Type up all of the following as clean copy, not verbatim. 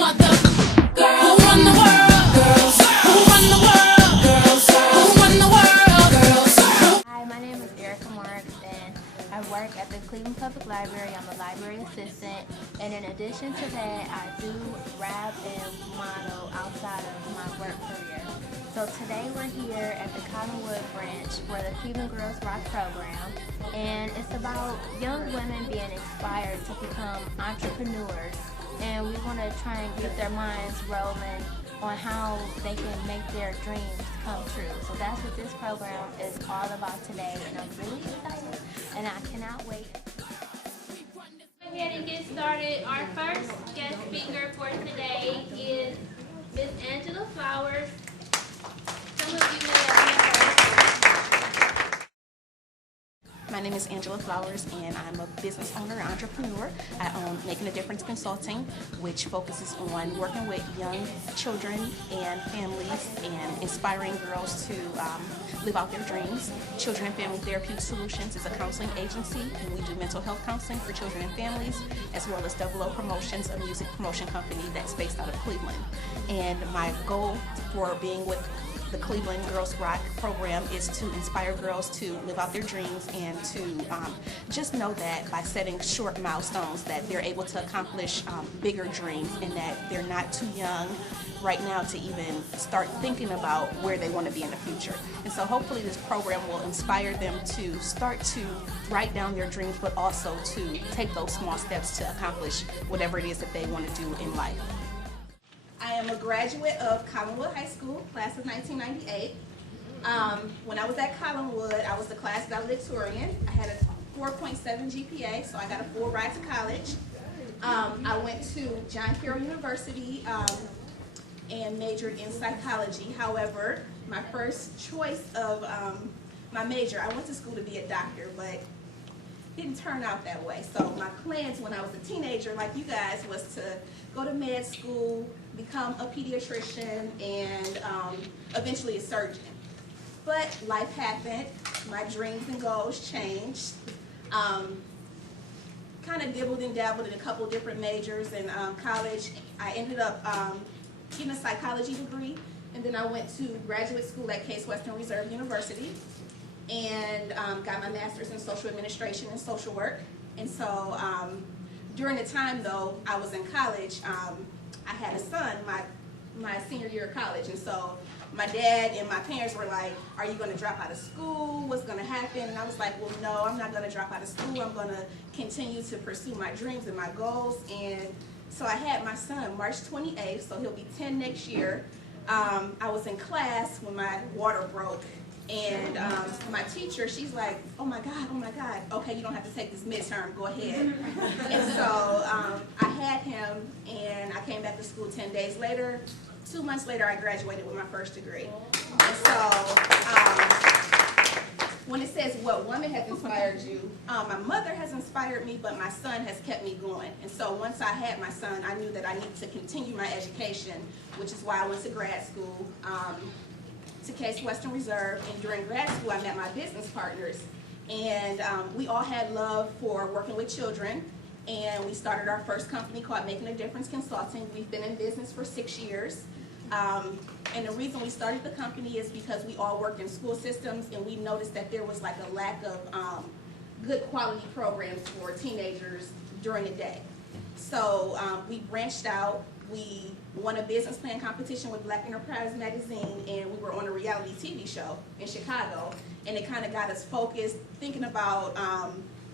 mother. Girls. Who run the world? Girls. Who run the world? Girls. Who run the world? Girls. Hi, my name is Erica Marks, and I work at the Cleveland Public Library. I'm a library assistant, and in addition to that, I do rap and model outside of my work career. So today we're here at the Cottonwood branch for the Cleveland Girls Rock program, and it's about young women being inspired to become entrepreneurs, and we want to try and get their minds rolling on how they can make their dreams come true. So that's what this program is all about today, and I'm really excited, and I cannot wait. Go ahead and get started. Our first guest speaker for today is Miss Angela Flowers. Some of you may have met her. My name is Angela Flowers, and I'm a business owner and entrepreneur. I own Making a Difference Consulting, which focuses on working with young children and families and inspiring girls to live out their dreams. Children and Family Therapeutic Solutions is a counseling agency, and we do mental health counseling for children and families, as well as Double O Promotions, a music promotion company that's based out of Cleveland. And my goal for being with the Cleveland Girls Rock program is to inspire girls to live out their dreams and to just know that by setting short milestones that they're able to accomplish bigger dreams, and that they're not too young right now to even start thinking about where they want to be in the future. And so hopefully this program will inspire them to start to write down their dreams, but also to take those small steps to accomplish whatever it is that they want to do in life. I am a graduate of Collinwood High School, class of 1998. When I was at Collinwood, I was the class valedictorian. I had a 4.7 GPA, so I got a full ride to college. I went to John Carroll University and majored in psychology. However, my first choice of my major, I went to school to be a doctor, but didn't turn out that way. So my plans when I was a teenager, like you guys, was to go to med school, become a pediatrician, and eventually a surgeon. But life happened. My dreams and goals changed. Kind of dibbled and dabbled in a couple different majors in college. I ended up getting a psychology degree, and then I went to graduate school at Case Western Reserve University, and got my master's in social administration and social work. And so during the time though I was in college, I had a son my senior year of college, and so my dad and my parents were like, are you going to drop out of school? What's going to happen? And I was like, well, no, I'm not going to drop out of school. I'm going to continue to pursue my dreams and my goals. And so I had my son March 28th, so he'll be 10 next year. I was in class when my water broke, and my teacher, she's like, oh my God, okay, you don't have to take this midterm, go ahead. And so I had him, and I came back to school 10 days later. 2 months later, I graduated with my first degree. And so when it says what woman has inspired you, my mother has inspired me, but my son has kept me going. And so once I had my son, I knew that I needed to continue my education, which is why I went to grad school, to Case Western Reserve. And during grad school, I met my business partners, and we all had love for working with children, and we started our first company called Making a Difference Consulting. We've been in business for 6 years, and the reason we started the company is because we all worked in school systems, and we noticed that there was like a lack of good quality programs for teenagers during the day. So we branched out. We won a business plan competition with Black Enterprise Magazine, and we were on a reality TV show in Chicago, and it kind of got us focused, thinking about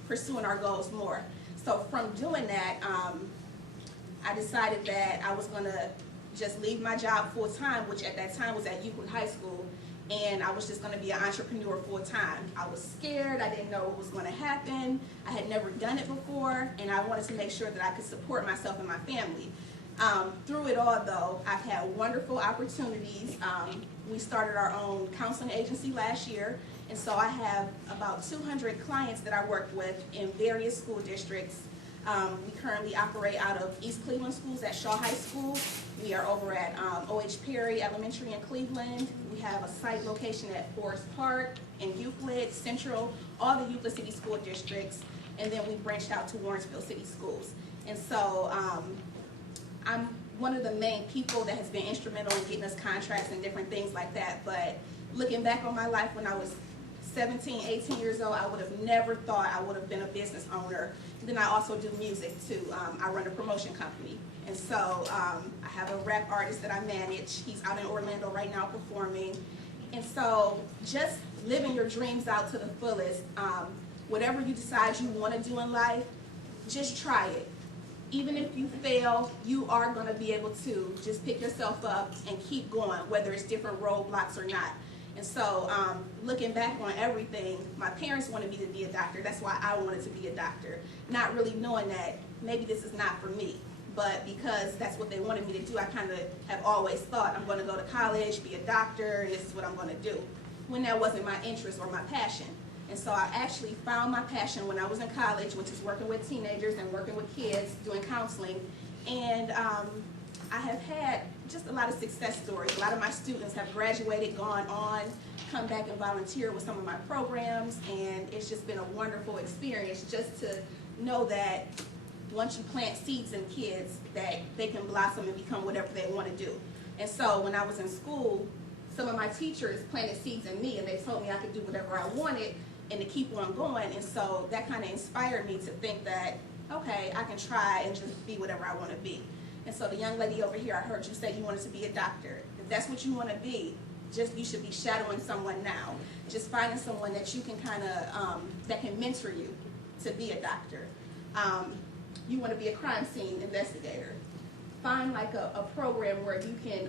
pursuing our goals more. So from doing that, I decided that I was going to just leave my job full-time, which at that time was at Euclid High School, and I was just going to be an entrepreneur full-time. I was scared. I didn't know what was going to happen. I had never done it before, and I wanted to make sure that I could support myself and my family. Through it all, though, I've had wonderful opportunities. We started our own counseling agency last year, and so I have about 200 clients that I work with in various school districts. We currently operate out of East Cleveland Schools at Shaw High School. We are over at O.H. Perry Elementary in Cleveland. We have a site location at Forest Park and Euclid, Central, all the Euclid City School Districts, and then we branched out to Warrensville City Schools. And so I'm one of the main people that has been instrumental in getting us contracts and different things like that. But looking back on my life when I was 17, 18 years old, I would have never thought I would have been a business owner. Then I also do music too. I run a promotion company. And so I have a rap artist that I manage. He's out in Orlando right now performing. And so just living your dreams out to the fullest, whatever you decide you want to do in life, just try it. Even if you fail, you are going to be able to just pick yourself up and keep going, whether it's different roadblocks or not. And so looking back on everything, my parents wanted me to be a doctor. That's why I wanted to be a doctor, not really knowing that maybe this is not for me. But because that's what they wanted me to do, I kind of have always thought I'm going to go to college, be a doctor, and this is what I'm going to do, when that wasn't my interest or my passion. And so I actually found my passion when I was in college, which is working with teenagers and working with kids, doing counseling. And I have had just a lot of success stories. A lot of my students have graduated, gone on, come back and volunteer with some of my programs, and it's just been a wonderful experience just to know that once you plant seeds in kids, that they can blossom and become whatever they want to do. And so when I was in school, some of my teachers planted seeds in me, and they told me I could do whatever I wanted and to keep on going. And so that kind of inspired me to think that, okay, I can try and just be whatever I want to be. And so the young lady over here, I heard you say you wanted to be a doctor. If that's what you want to be, you should be shadowing someone now. Just finding someone that you can kind of, that can mentor you to be a doctor. You want to be a crime scene investigator. Find like a program where you can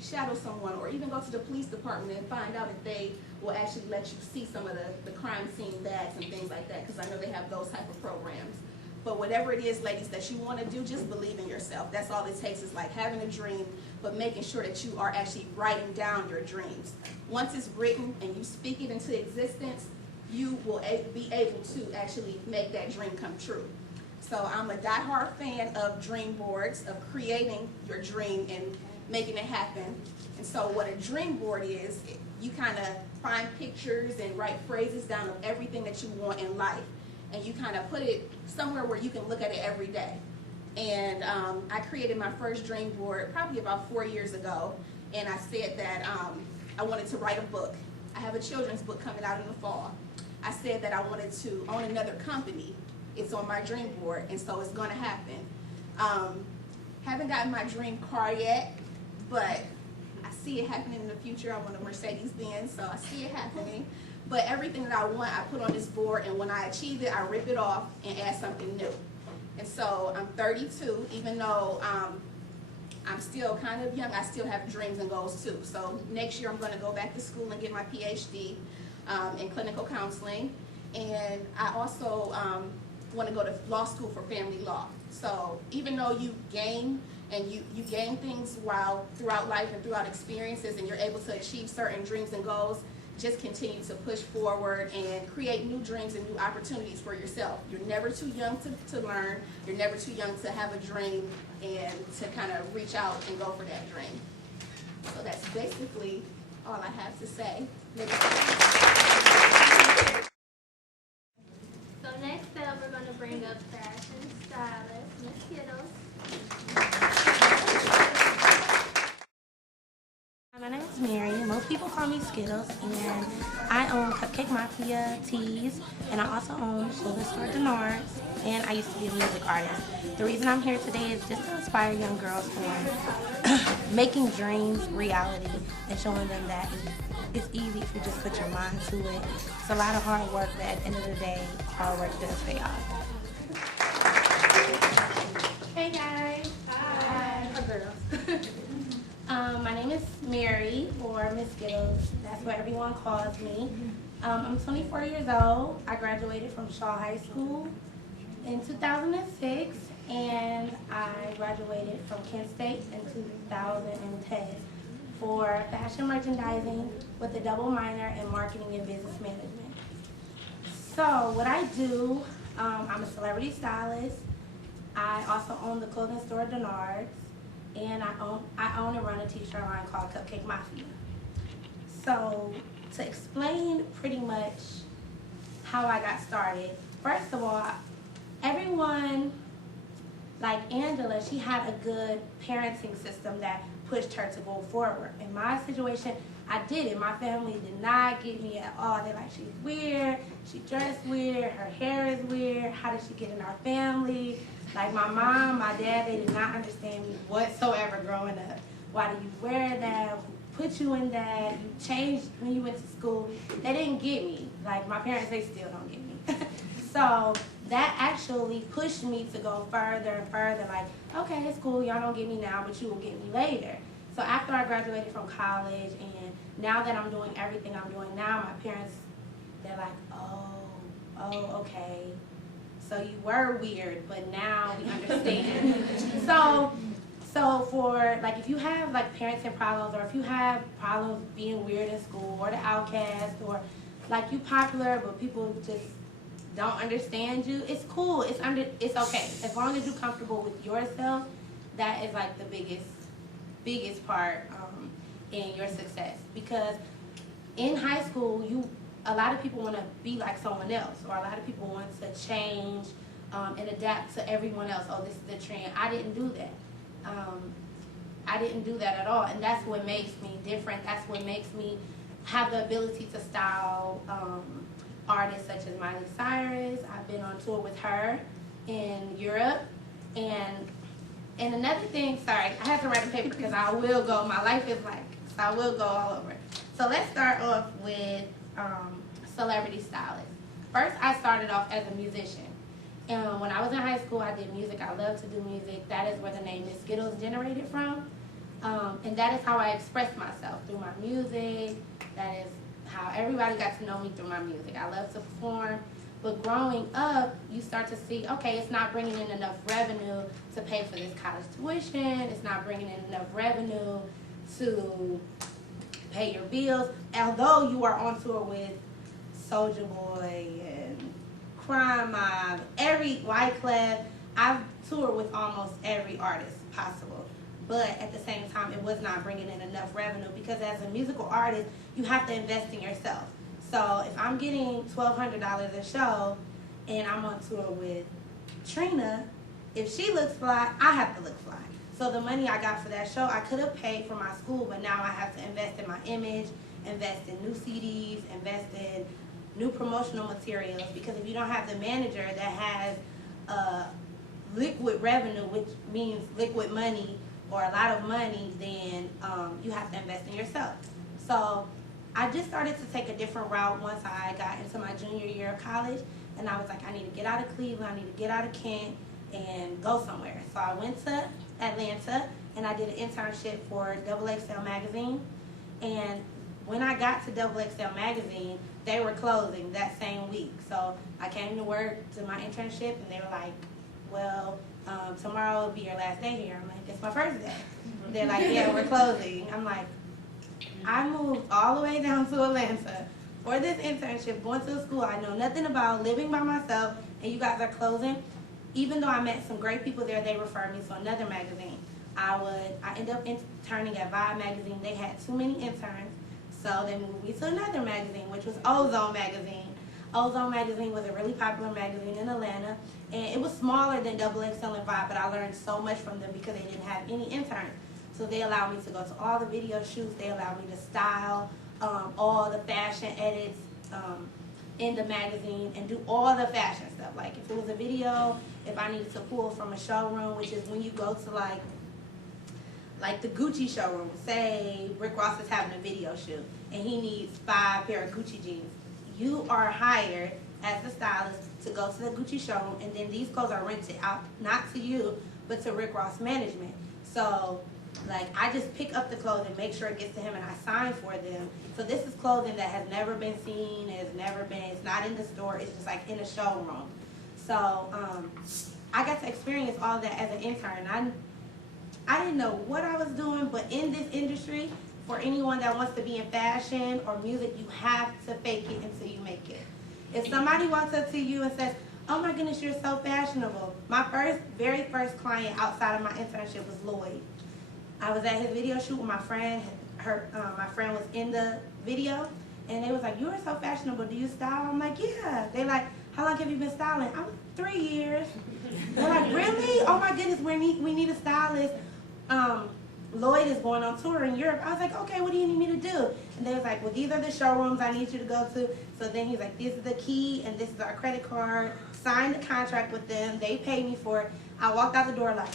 shadow someone, or even go to the police department and find out if they will actually let you see some of the crime scene bags and things like that, because I know they have those type of programs. But whatever it is, ladies, that you want to do, just believe in yourself. That's all it takes, is like having a dream, but making sure that you are actually writing down your dreams. Once it's written and you speak it into existence, you will be able to actually make that dream come true. So I'm a diehard fan of dream boards, of creating your dream and making it happen. And so what a dream board is, you kind of find pictures and write phrases down of everything that you want in life. And you kind of put it somewhere where you can look at it every day. And I created my first dream board probably about 4 years ago. And I said that I wanted to write a book. I have a children's book coming out in the fall. I said that I wanted to own another company. It's on my dream board, and so it's going to happen. Haven't gotten my dream car yet, but I see it happening in the future. I want a Mercedes-Benz, so I see it happening. But everything that I want, I put on this board, and when I achieve it, I rip it off and add something new. And so I'm 32, even though I'm still kind of young, I still have dreams and goals too. So next year I'm going to go back to school and get my PhD in clinical counseling. And I also want to go to law school for family law. So even though you gain and you gain things throughout life and throughout experiences, and you're able to achieve certain dreams and goals, just continue to push forward and create new dreams and new opportunities for yourself. You're never too young to learn. You're never too young to have a dream and to kind of reach out and go for that dream. So that's basically all I have to say. So next up, we're going to bring up fashion stylist, Miss Skittles. My name is Mary. Most people call me Skittles, and I own Cupcake Mafia tees, and I also own Clothing Store Denards, and I used to be a music artist. The reason I'm here today is just to inspire young girls for making dreams reality and showing them that it's easy if you just put your mind to it. It's a lot of hard work, but at the end of the day, hard work does pay off. Hey guys. Hi. Hi girls. My name is Mary, or Miss Skittles. That's what everyone calls me. I'm 24 years old. I graduated from Shaw High School in 2006, and I graduated from Kent State in 2010 for fashion merchandising with a double minor in marketing and business management. So what I do, I'm a celebrity stylist. I also own the Clothing Store Denards, and I own and run a t-shirt line called Cupcake Mafia. So to explain pretty much how I got started, first of all, everyone like Angela, she had a good parenting system that pushed her to go forward. In my situation, I didn't. My family did not get me at all. They're like, she's weird, she dressed weird, her hair is weird, how did she get in our family? Like my mom, my dad, they did not understand me whatsoever growing up. Why do you wear that? Who put you in that? You changed when you went to school. They didn't get me. Like my parents, they still don't get me. So that actually pushed me to go further and further. Like, okay, it's cool, y'all don't get me now, but you will get me later. So after I graduated from college, and now that I'm doing everything I'm doing now, my parents, they're like, oh, okay. So you were weird, but now we understand. So for, like, if you have, like, parenting problems, or if you have problems being weird in school, or the outcast, or, like, you popular, but people just don't understand you, it's cool. It's okay. As long as you're comfortable with yourself, that is, like, the biggest part in your success. Because in high school, a lot of people want to be like someone else, or a lot of people want to change and adapt to everyone else. Oh, this is the trend. I didn't do that. I didn't do that at all, and that's what makes me different. That's what makes me have the ability to style artists such as Miley Cyrus. I've been on tour with her in Europe, and another thing, sorry, I have to write a paper because I will go, my life is like, so I will go all over. So let's start off with celebrity stylist. First, I started off as a musician. And when I was in high school, I did music. I love to do music. That is where the name Miss Skittles generated from. And that is how I expressed myself, through my music. That is how everybody got to know me, through my music. I love to perform. But growing up, you start to see, okay, it's not bringing in enough revenue to pay for this college tuition. It's not bringing in enough revenue to pay your bills. Although you are on tour with Soulja Boy and Crime Mob, every Wyclef, I've toured with almost every artist possible. But at the same time, it was not bringing in enough revenue, because as a musical artist, you have to invest in yourself. So if I'm getting $1,200 a show and I'm on tour with Trina, if she looks fly, I have to look fly. So the money I got for that show, I could have paid for my school, but now I have to invest in my image, invest in new CDs, invest in new promotional materials, because if you don't have the manager that has liquid revenue, which means liquid money or a lot of money, then you have to invest in yourself. So I just started to take a different route once I got into my junior year of college, and I was like, I need to get out of Cleveland, I need to get out of Kent and go somewhere. So I went to Atlanta and I did an internship for XXL Magazine. And when I got to XXL Magazine, they were closing that same week. So I came to work to my internship, and they were like, well, tomorrow will be your last day here. I'm like, it's my first day. They're like, yeah, we're closing. I'm like, I moved all the way down to Atlanta for this internship, going to a school I know nothing about, living by myself, and you guys are closing. Even though I met some great people there, they referred me to another magazine. I ended up interning at Vibe Magazine. They had too many interns, so they moved me to another magazine, which was Ozone Magazine. Ozone Magazine was a really popular magazine in Atlanta, and it was smaller than XXL and Vibe, but I learned so much from them because they didn't have any interns. So they allowed me to go to all the video shoots. They allowed me to style all the fashion edits in the magazine and do all the fashion stuff. Like if it was a video, if I needed to pull from a showroom, which is when you go to like the Gucci showroom. Say Rick Ross is having a video shoot and he needs 5 pair of Gucci jeans. You are hired as the stylist to go to the Gucci showroom, and then these clothes are rented out, not to you, but to Rick Ross management. So like I just pick up the clothing, make sure it gets to him, and I sign for them. So this is clothing that has never been seen, it's not in the store, it's just like in a showroom. So I got to experience all that as an intern. I didn't know what I was doing, but in this industry, for anyone that wants to be in fashion or music, you have to fake it until you make it. If somebody walks up to you and says, oh my goodness, you're so fashionable. My very first client outside of my internship was Lloyd. I was at his video shoot with my friend. My friend was in the video, and they was like, you are so fashionable. Do you style? I'm like, yeah. They like, how long have you been styling? I'm 3 years. They're like, really? Oh my goodness, we need a stylist. Lloyd is going on tour in Europe. I was like, okay, what do you need me to do? And they was like, well, these are the showrooms I need you to go to. So then he's like, this is the key and this is our credit card. Signed the contract with them. They paid me for it. I walked out the door like,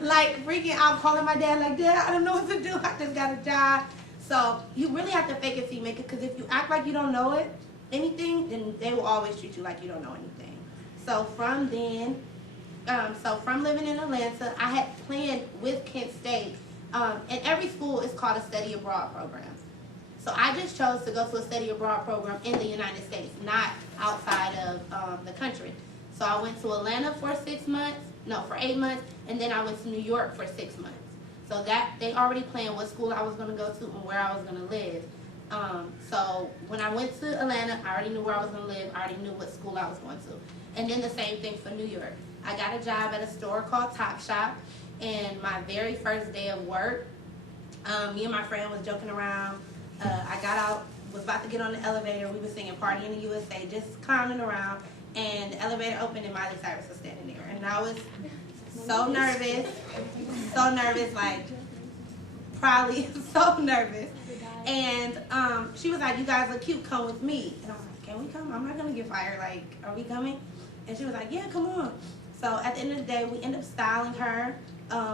like freaking out, calling my dad like, Dad, I don't know what to do. I just got a job. So you really have to fake it till you make it, because if you act like you don't know anything, then they will always treat you like you don't know anything. So from then, from living in Atlanta, I had planned with Kent State, and every school is called a study abroad program. So I just chose to go to a study abroad program in the United States, not outside of the country. So I went to Atlanta for 8 months, and then I went to New York for 6 months. So that they already planned what school I was going to go to and where I was going to live. So when I went to Atlanta, I already knew where I was going to live. I already knew what school I was going to. And then the same thing for New York. I got a job at a store called Topshop, and my very first day of work, me and my friend was joking around. I got out, was about to get on the elevator. We were singing Party in the USA, just clowning around. And the elevator opened and Miley Cyrus was standing there. And I was so nervous, like probably so nervous. And she was like, you guys look cute, come with me. And I was like, can we come? I'm not going to get fired. Like, are we coming? And she was like, yeah, come on. So at the end of the day, we end up styling her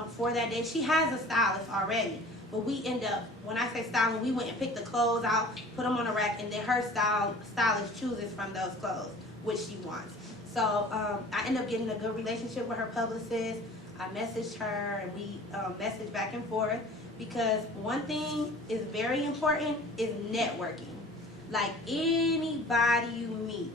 for that day. She has a stylist already. But we end up, when I say styling, we went and picked the clothes out, put them on a rack, and then her stylist chooses from those clothes which she wants. So I end up getting a good relationship with her publicist. I messaged her, and we messaged back and forth, because one thing is very important is networking. Like, anybody you meet,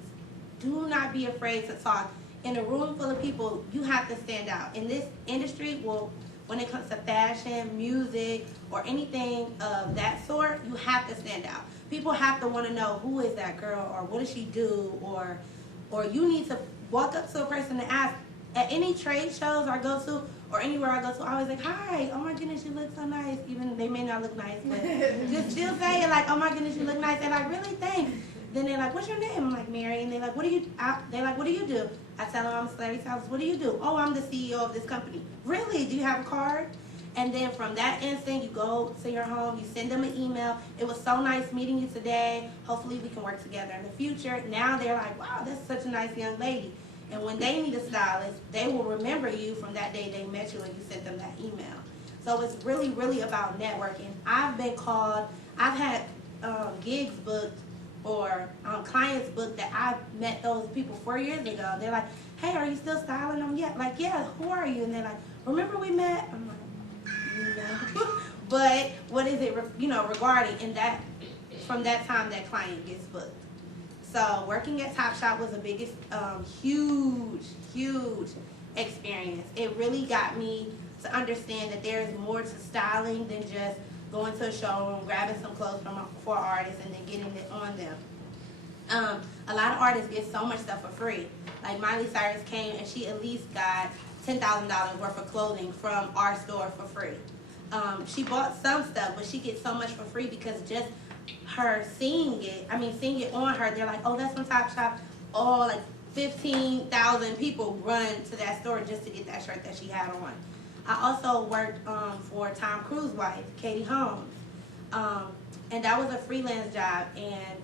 do not be afraid to talk. In a room full of people, you have to stand out. In this industry, well, when it comes to fashion, music, or anything of that sort, you have to stand out. People have to want to know, who is that girl, or what does she do, or you need to walk up to a person and ask. At any trade shows I go to, or anywhere I go to, I always like, hi, oh my goodness, you look so nice. Even they may not look nice, but just still say it like, oh my goodness, you look nice. They're like, really, thanks. Then they're like, what's your name? I'm like, Mary. And they're like, what do you do? I tell them I'm a celebrity stylist. What do you do? Oh, I'm the CEO of this company. Really? Do you have a card? And then from that instant, you go to your home, you send them an email. It was so nice meeting you today. Hopefully we can work together in the future. Now they're like, wow, that's such a nice young lady. And when they need a stylist, they will remember you from that day they met you and you sent them that email. So it's really, really about networking. I've been called, I've had gigs booked, or clients booked that I met those people 4 years ago. They're like, hey, are you still styling them yet? Like, yeah, who are you? And they're like, remember we met? I'm like, no. But what is it, regarding? And that, from that time, that client gets booked. So working at Topshop was the biggest, huge experience. It really got me to understand that there is more to styling than just going to a showroom, grabbing some clothes for artists, and then getting it on them. A lot of artists get so much stuff for free. Like Miley Cyrus came and she at least got $10,000 worth of clothing from our store for free. She bought some stuff, but she gets so much for free because just her seeing it on her, they're like, oh, that's from Topshop. Oh, like 15,000 people run to that store just to get that shirt that she had on. I also worked for Tom Cruise's wife, Katie Holmes, and that was a freelance job. And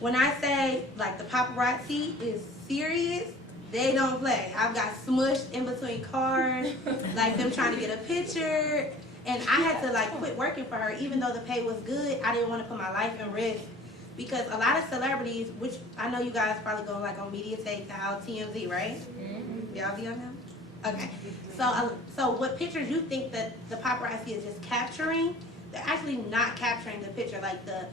when I say, like, the paparazzi is serious, they don't play. I've got smushed in between cars, like them trying to get a picture, and I had to, like, quit working for her. Even though the pay was good, I didn't want to put my life in risk, because a lot of celebrities, which I know you guys probably go, like, on Mediatek now, TMZ, right? Y'all be on them? Okay, so what pictures you think that the paparazzi is just capturing, they're actually not capturing the picture. Like the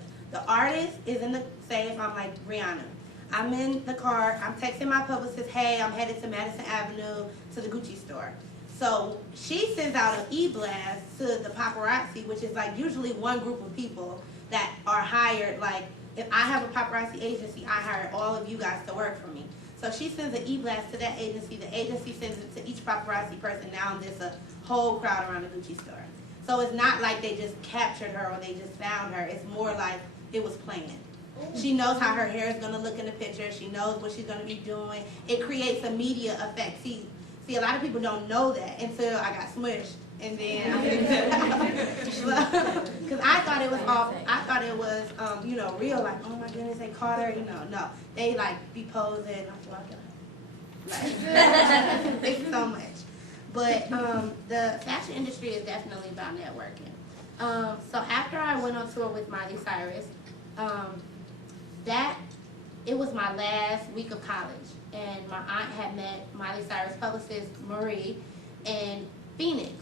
artist is in the, say if I'm like Rihanna, I'm in the car, I'm texting my publicist, hey, I'm headed to Madison Avenue to the Gucci store. So she sends out an e-blast to the paparazzi, which is like usually one group of people that are hired. Like if I have a paparazzi agency, I hire all of you guys to work for me. So she sends an e-blast to that agency. The agency sends it to each paparazzi person. Now there's a whole crowd around the Gucci store. So it's not like they just captured her or they just found her. It's more like it was planned. She knows how her hair is gonna look in the picture. She knows what she's gonna be doing. It creates a media effect. See, a lot of people don't know that until I got smushed. And then, because I thought it was off, I thought it was, you know, real, like, oh my goodness, they caught her, you know, no. They like be posing, I'm walking, like, it's so much. But the fashion industry is definitely about networking. So after I went on tour with Miley Cyrus, it was my last week of college, and my aunt had met Miley Cyrus publicist Marie in Phoenix.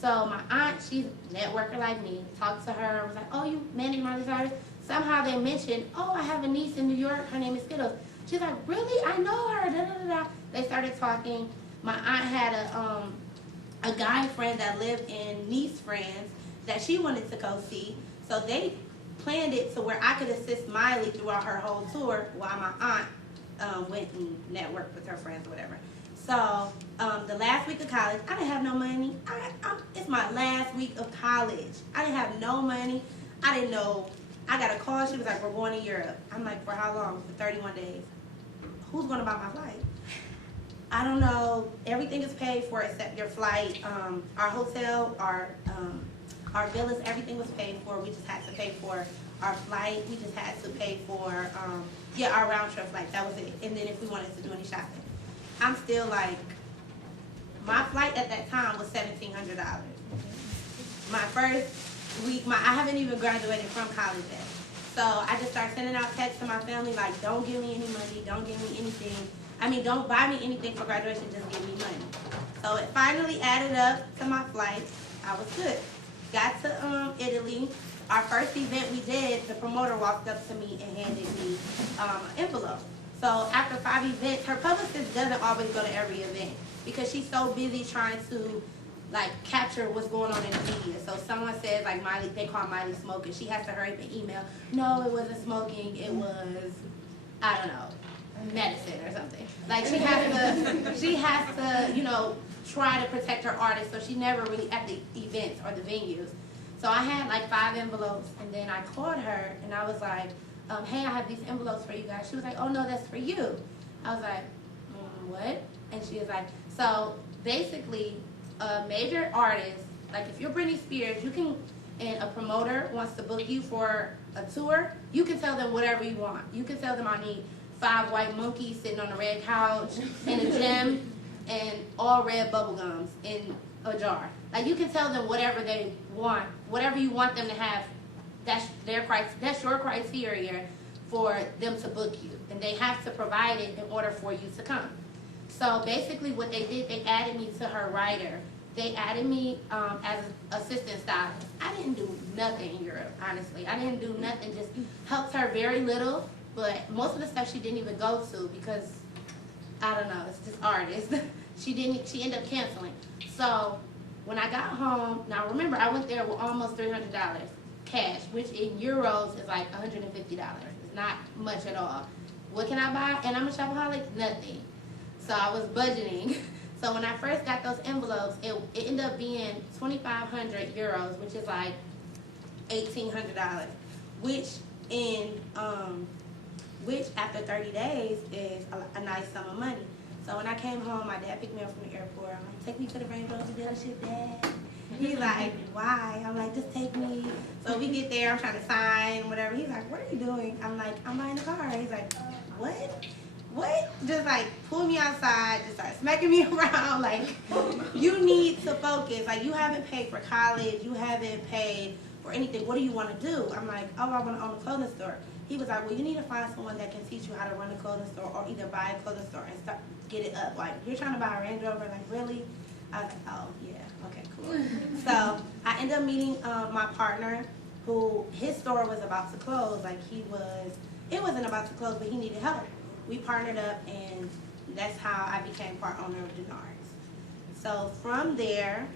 So my aunt, she's a networker like me, talked to her, was like, oh, you manage Miley Cyrus? Somehow they mentioned, oh, I have a niece in New York, her name is Skittles. She's like, really? I know her, da da da da. They started talking. My aunt had a guy friend that lived in Nice, France, that she wanted to go see. So they planned it to where I could assist Miley throughout her whole tour while my aunt went and networked with her friends or whatever. So the last week of college, I didn't have no money. It's my last week of college. I didn't have no money. I didn't know. I got a call. She was like, we're going to Europe. I'm like, for how long? For 31 days. Who's going to buy my flight? I don't know. Everything is paid for except your flight. Our hotel, our villas, everything was paid for. We just had to pay for our flight. We just had to pay for, our round trip flight. That was it. And then if we wanted to do any shopping. I'm still like, my flight at that time was $1,700. My first week, I haven't even graduated from college yet. So I just started sending out texts to my family like, don't give me any money, don't give me anything. I mean, don't buy me anything for graduation, just give me money. So it finally added up to my flight. I was good. Got to Italy. Our first event we did, the promoter walked up to me and handed me an envelope. So after 5 events, her publicist doesn't always go to every event because she's so busy trying to like capture what's going on in the media. So someone says like Miley, they call Miley smoking. She has to hurry up and email. No, it wasn't smoking. It was, I don't know, medicine or something. Like she has to, you know, try to protect her artist. So she never really at the events or the venues. So I had like 5 envelopes, and then I called her and I was like, hey, I have these envelopes for you guys. She was like, oh no, that's for you. I was like, what? And she was like, so basically a major artist, like if you're Britney Spears, you can, and a promoter wants to book you for a tour, you can tell them whatever you want. You can tell them I need 5 white monkeys sitting on a red couch in a gym and all red bubble gums in a jar. Like you can tell them whatever they want, whatever you want them to have. That's your criteria for them to book you, and they have to provide it in order for you to come. So basically, what they did, they added me to her writer. They added me as an assistant stylist. I didn't do nothing in Europe, honestly. I didn't do nothing. Just helped her very little, but most of the stuff she didn't even go to because I don't know. It's just artists. She ended up canceling. So when I got home, now remember, I went there with almost $300. Cash, which in euros is like $150. It's not much at all. What can I buy? And I'm a shopaholic? Nothing. So I was budgeting. So when I first got those envelopes, it ended up being 2,500 euros, which is like $1,800, which after 30 days is a nice sum of money. So when I came home, my dad picked me up from the airport. I'm like, take me to the Range Rover dealership, Dad. He's like, why? I'm like, just take me. So we get there, I'm trying to sign, whatever. He's like, what are you doing? I'm like, I'm buying a car. He's like, what? What? Just like pull me outside, just start smacking me around. Like, you need to focus. Like, you haven't paid for college. You haven't paid for anything. What do you want to do? I'm like, oh, I want to own a clothing store. He was like, well, you need to find someone that can teach you how to run a clothing store or either buy a clothing store and start get it up. Like, you're trying to buy a Range Rover? Like, really? I was like, oh, yeah. Okay, cool. So I ended up meeting my partner, who his store was about to close. Like it wasn't about to close, but he needed help. We partnered up, and that's how I became part owner of Denards. So from there,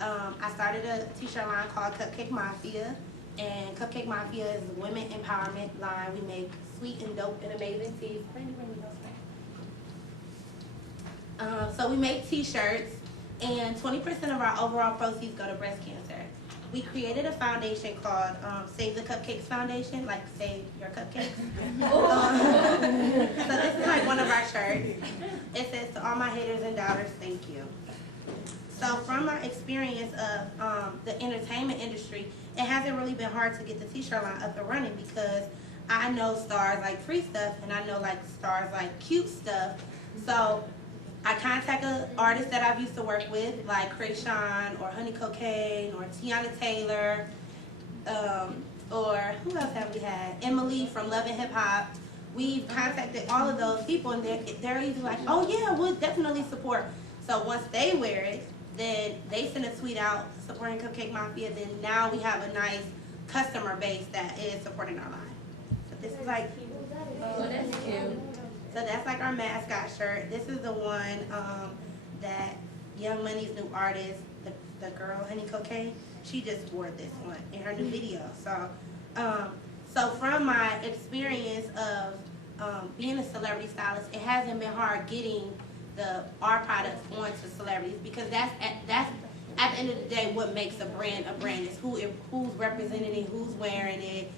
I started a t-shirt line called Cupcake Mafia, and Cupcake Mafia is a women empowerment line. We make sweet and dope and amazing teas. So we make t-shirts. And 20% of our overall proceeds go to breast cancer. we created a foundation called Save the Cupcakes Foundation, like Save Your Cupcakes. So this is like one of our shirts. It says, to all my haters and doubters, thank you. So from my experience of the entertainment industry, it hasn't really been hard to get the t-shirt line up and running because I know stars like Free Stuff and I know like stars like Cute Stuff. So I contact an artist that I've used to work with, like Krayshawn or Honey Cocaine or Tiana Taylor, or who else have we had? Emily from Love and Hip Hop. We've contacted all of those people and they're either like, oh yeah, we'll definitely support. So once they wear it, then they send a tweet out supporting Cupcake Mafia. Then now we have a nice customer base that is supporting our line. So this is like, that's cute. so that's like our mascot shirt. This is the one that Young Money's new artist, the girl Honey Cocaine, she just wore this one in her new video. So, so from my experience of being a celebrity stylist, it hasn't been hard getting our products onto celebrities because that's at the end of the day what makes a brand is who's representing it, who's wearing it,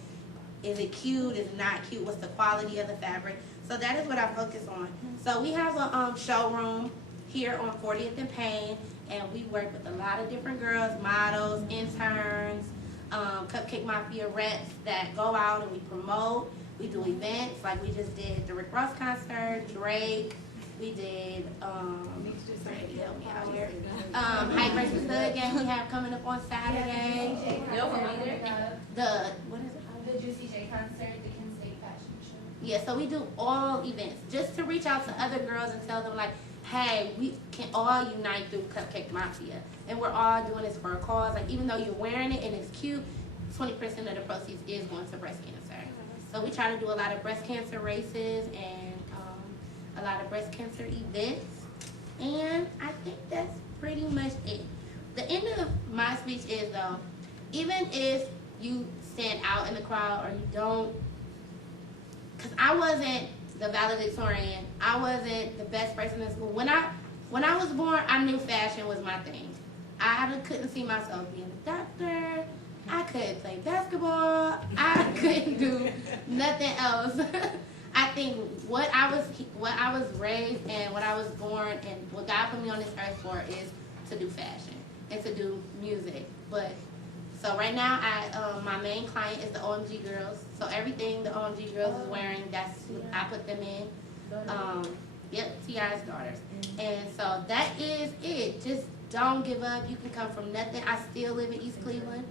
is it cute, is it not cute, what's the quality of the fabric. So that is what I focus on. So we have a showroom here on 40th and Payne, and we work with a lot of different girls, models, interns, Cupcake Mafia reps that go out and we promote. We do events like we just did the Rick Ross concert, Drake. We did, somebody help me out here. Hype vs. Hood game we have coming up on Saturday. What is it? The Juicy J concert, the Kent State Fashion Show. Yeah, so we do all events just to reach out to other girls and tell them like, hey, we can all unite through Cupcake Mafia. And we're all doing this for a cause. Like even though you're wearing it and it's cute, 20% of the proceeds is going to breast cancer. So we try to do a lot of breast cancer races and a lot of breast cancer events. And I think that's pretty much it. The end of my speech is though, even if you stand out in the crowd or you don't, because I wasn't the valedictorian, I wasn't the best person in school. When I was born, I knew fashion was my thing. I couldn't see myself being a doctor. I couldn't play basketball. I couldn't do nothing else. I think what I was raised and what I was born and what God put me on this earth for is to do fashion and to do music. But so right now, my main client is the OMG Girls. So everything the OMG Girls is wearing, I put them in. Yep, T.I.'s daughters. And so that is it. Just don't give up. You can come from nothing. I still live in East Cleveland.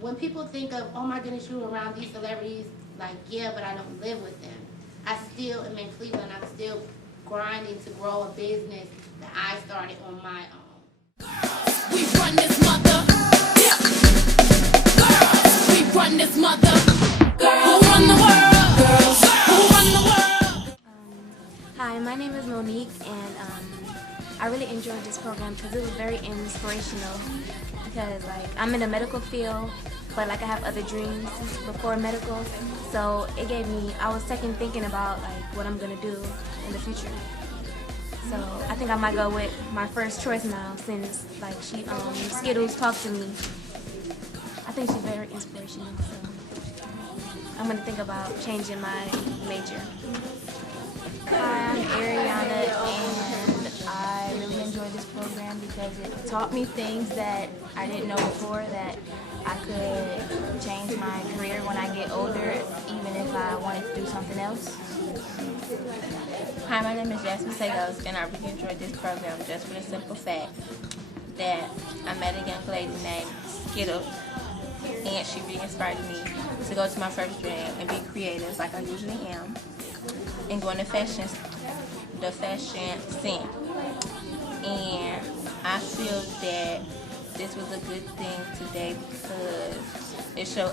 When people think of, oh my goodness, you're around these celebrities, like, yeah, but I don't live with them. I still am in Cleveland. I'm still grinding to grow a business that I started on my own. We run this mother. Yeah. Girls, we run this mother. Girls, who run the world? Girls, who run the world? Hi, my name is Monique, and I really enjoyed this program because it was very inspirational. Because I'm in the medical field, but I have other dreams before medical. So it gave me, I was second thinking about what I'm gonna do in the future. So I think I might go with my first choice now since Skittles talked to me. I think she's very inspirational. So I'm gonna think about changing my major. Hi, I'm Ariana, and I really enjoy this program because it taught me things that I didn't know before, that I could change my career when I get older, even if I wanted to do something else. Hi, my name is Jasmine Sagos, and I really enjoyed this program just for the simple fact that I met a young lady named Skittles, and she really inspired me to go to my first dream and be creative like I usually am, and go in the fashion scene. And I feel that this was a good thing today because it showed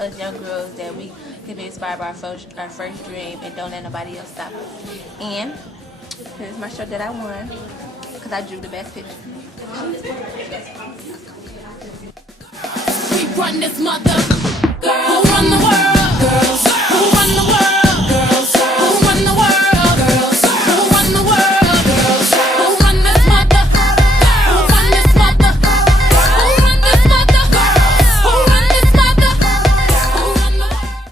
us young girls that we can be inspired by our first dream and don't let nobody else stop us. And here's my shirt that I won because I drew the best picture. We run this mother. Girls, who run the world?